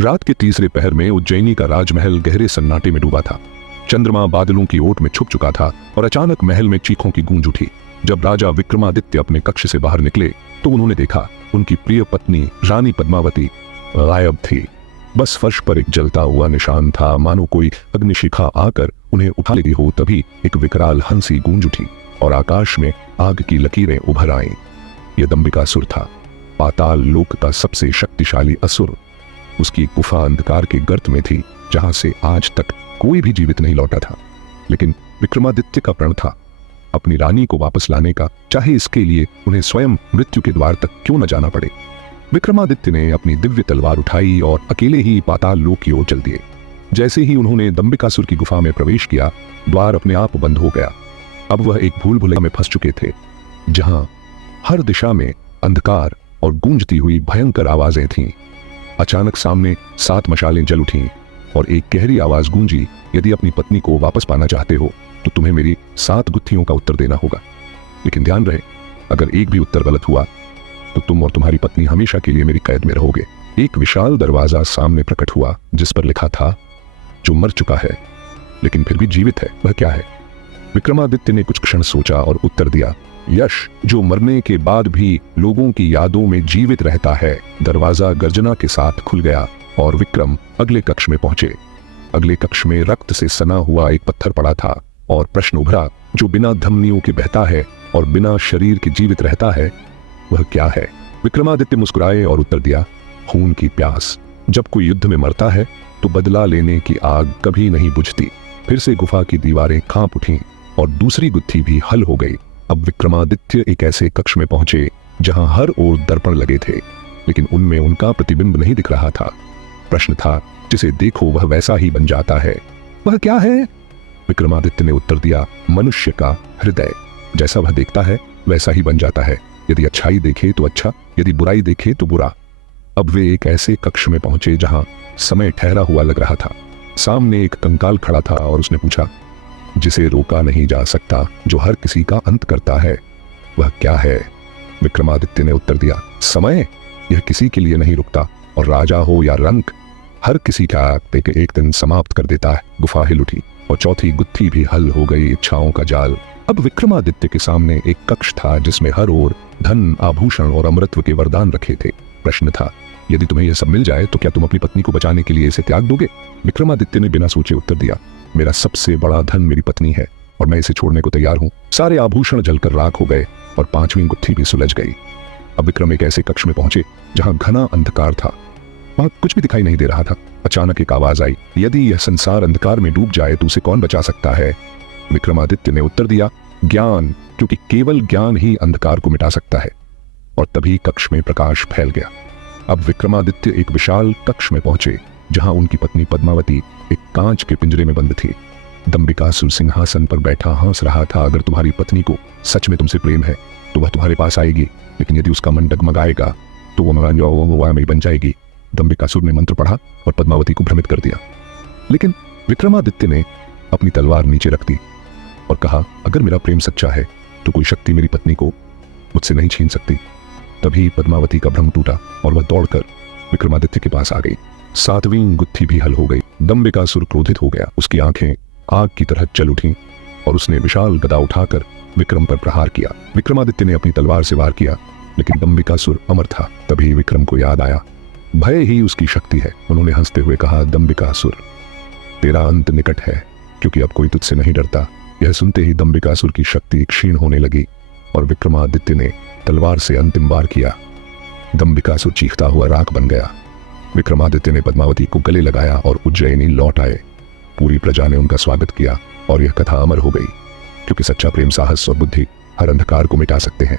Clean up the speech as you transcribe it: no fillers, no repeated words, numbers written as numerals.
रात के तीसरे पहर में उज्जैनी का राजमहल गहरे सन्नाटे में डूबा था। चंद्रमा बादलों की ओट में छुप चुका था और अचानक महल में चीखों की गूंज उठी। जब राजा विक्रमादित्य अपने कक्ष से बाहर निकले तो उन्होंने देखा उनकी प्रिय पत्नी रानी पद्मावती गायब थी। बस फर्श पर एक जलता हुआ निशान था, मानो कोई अग्निशिखा आकर उन्हें उठा ले गई हो। तभी एक विकराल हंसी गूंज उठी और आकाश में आग की लकीरें उभर आईं। यह दंबिकासुर था, पाताल लोक का सबसे शक्तिशाली असुर। उसकी गुफा अंधकार के गर्त में थी, जहां से आज तक कोई भी जीवित नहीं लौटा था। लेकिन विक्रमादित्य का प्रण था अपनी रानी को वापस लाने का, चाहे इसके लिए उन्हें स्वयं मृत्यु के द्वार तक क्यों न जाना पड़े। विक्रमादित्य ने अपनी दिव्य तलवार उठाई और अकेले ही पाताल लोक की ओर चल दिए। जैसे ही उन्होंने दंबिकासुर की गुफा में प्रवेश किया, द्वार अपने आप बंद हो गया। अब वह एक भूल भुलैया में फंस चुके थे, जहां हर दिशा में अंधकार और गूंजती हुई भयंकर आवाजें थीं। अचानक सामने 7 मशालें जल उठीं और एक गहरी आवाज गूंजी, यदि अपनी पत्नी को वापस पाना चाहते हो तो तुम्हें मेरी 7 गुत्थियों का उत्तर देना होगा। लेकिन ध्यान रहे, अगर एक भी उत्तर गलत हुआ तो तुम और तुम्हारी पत्नी हमेशा के लिए मेरी कैद में रहोगे। एक विशाल दरवाजा सामने प्रकट हुआ, जिस पर लिखा था, जो मर चुका है लेकिन फिर भी जीवित है, वह क्या है? विक्रमादित्य ने कुछ क्षण सोचा और उत्तर दिया, यश, जो मरने के बाद भी लोगों की यादों में जीवित रहता है। दरवाजा गर्जना के साथ खुल गया और विक्रम अगले कक्ष में पहुंचे। अगले कक्ष में रक्त से सना हुआ एक पत्थर पड़ा था और प्रश्न उभरा, जो बिना धमनियों के बहता है और बिना शरीर के जीवित रहता है, वह क्या है? विक्रमादित्य मुस्कुराए और उत्तर दिया, खून की प्यास। जब कोई युद्ध में मरता है तो बदला लेने की आग कभी नहीं बुझती। फिर से गुफा की दीवारें कांप उठीं और दूसरी गुत्थी भी हल हो गई। अब विक्रमादित्य एक ऐसे कक्ष में पहुंचे जहां हर ओर दर्पण लगे थे, लेकिन उनमें उनका प्रतिबिंब नहीं दिख रहा था। प्रश्न था, जिसे देखो वह वैसा ही बन जाता है। वह क्या है? विक्रमादित्य ने उत्तर दिया, मनुष्य का हृदय। जैसा वह देखता है वैसा ही बन जाता है। यदि अच्छाई देखे तो अच्छा, यदि बुराई देखे तो बुरा। अब वे एक ऐसे कक्ष में पहुंचे जहां समय ठहरा हुआ लग रहा था। सामने एक कंकाल खड़ा था और उसने पूछा, जिसे रोका नहीं जा सकता, जो हर किसी का अंत करता है, वह क्या है? विक्रमादित्य ने उत्तर दिया, समय। यह किसी के लिए नहीं रुकता और राजा हो या रंक, हर किसी का एक दिन समाप्त कर देता है। गुफा हिल उठी और चौथी गुत्थी भी हल हो गई, इच्छाओं का जाल। अब विक्रमादित्य के सामने एक कक्ष था जिसमें हर ओर धन, आभूषण और अमृतत्व के वरदान रखे थे। प्रश्न था, यदि तुम्हें यह सब मिल जाए तो क्या तुम अपनी पत्नी को बचाने के लिए इसे त्याग दोगे? विक्रमादित्य ने बिना सोचे उत्तर दिया, मेरा सबसे बड़ा धन मेरी पत्नी है और मैं इसे छोड़ने को तैयार हूं। सारे आभूषण जलकर राख हो गए और 5वीं गुत्थी भी सुलझ गई। अब विक्रम एक ऐसे कक्ष में पहुंचे जहां घना अंधकार था। वहां कुछ भी दिखाई नहीं दे रहा था। अचानक एक आवाज आई, यदि यह संसार अंधकार में डूब जाए तो उसे कौन बचा सकता है? विक्रमादित्य ने उत्तर दिया, ज्ञान, क्योंकि केवल ज्ञान ही अंधकार को मिटा सकता है। और तभी कक्ष में प्रकाश फैल गया। अब विक्रमादित्य एक विशाल कक्ष में पहुंचे जहां उनकी पत्नी पद्मावती एक कांच के पिंजरे में बंद थी। दंबिकासुर सिंहासन पर बैठा हंस रहा था। अगर तुम्हारी पत्नी को सच में तुमसे प्रेम है तो वह तुम्हारे पास आएगी, लेकिन यदि उसका मन डगमगाएगा तो वह मेरी बन जाएगी। दंबिकासुर ने मंत्र पढ़ा और पद्मावती को भ्रमित कर दिया। लेकिन विक्रमादित्य ने अपनी तलवार नीचे रख दी और कहा, अगर मेरा प्रेम सच्चा है तो कोई शक्ति मेरी पत्नी को मुझसे नहीं छीन सकती। तभी पद्मावती का भ्रम टूटा और वह दौड़कर विक्रमादित्य के पास आ गई। 7वीं गुत्थी भी हल हो गई। दंबिकासुर क्रोधित हो गया। उसकी आंखें आग की तरह चल उठीं और उसने विशाल गदा उठाकर विक्रम पर प्रहार किया। विक्रमादित्य ने अपनी तलवार से वार किया, लेकिन दंबिकासुर अमर था। तभी विक्रम को याद आया, भय ही उसकी शक्ति है। उन्होंने हंसते हुए कहा, दंबिकासुर, तेरा अंत निकट है, क्योंकि अब कोई तुझसे नहीं डरता। यह सुनते ही दंबिकासुर की शक्ति क्षीण होने लगी और विक्रमादित्य ने तलवार से अंतिम वार किया। दंबिकासुर चीखता हुआ राख बन गया। विक्रमादित्य ने पद्मावती को गले लगाया और उज्जैनी लौट आए। पूरी प्रजा ने उनका स्वागत किया और यह कथा अमर हो गई, क्योंकि सच्चा प्रेम, साहस और बुद्धि हर अंधकार को मिटा सकते हैं।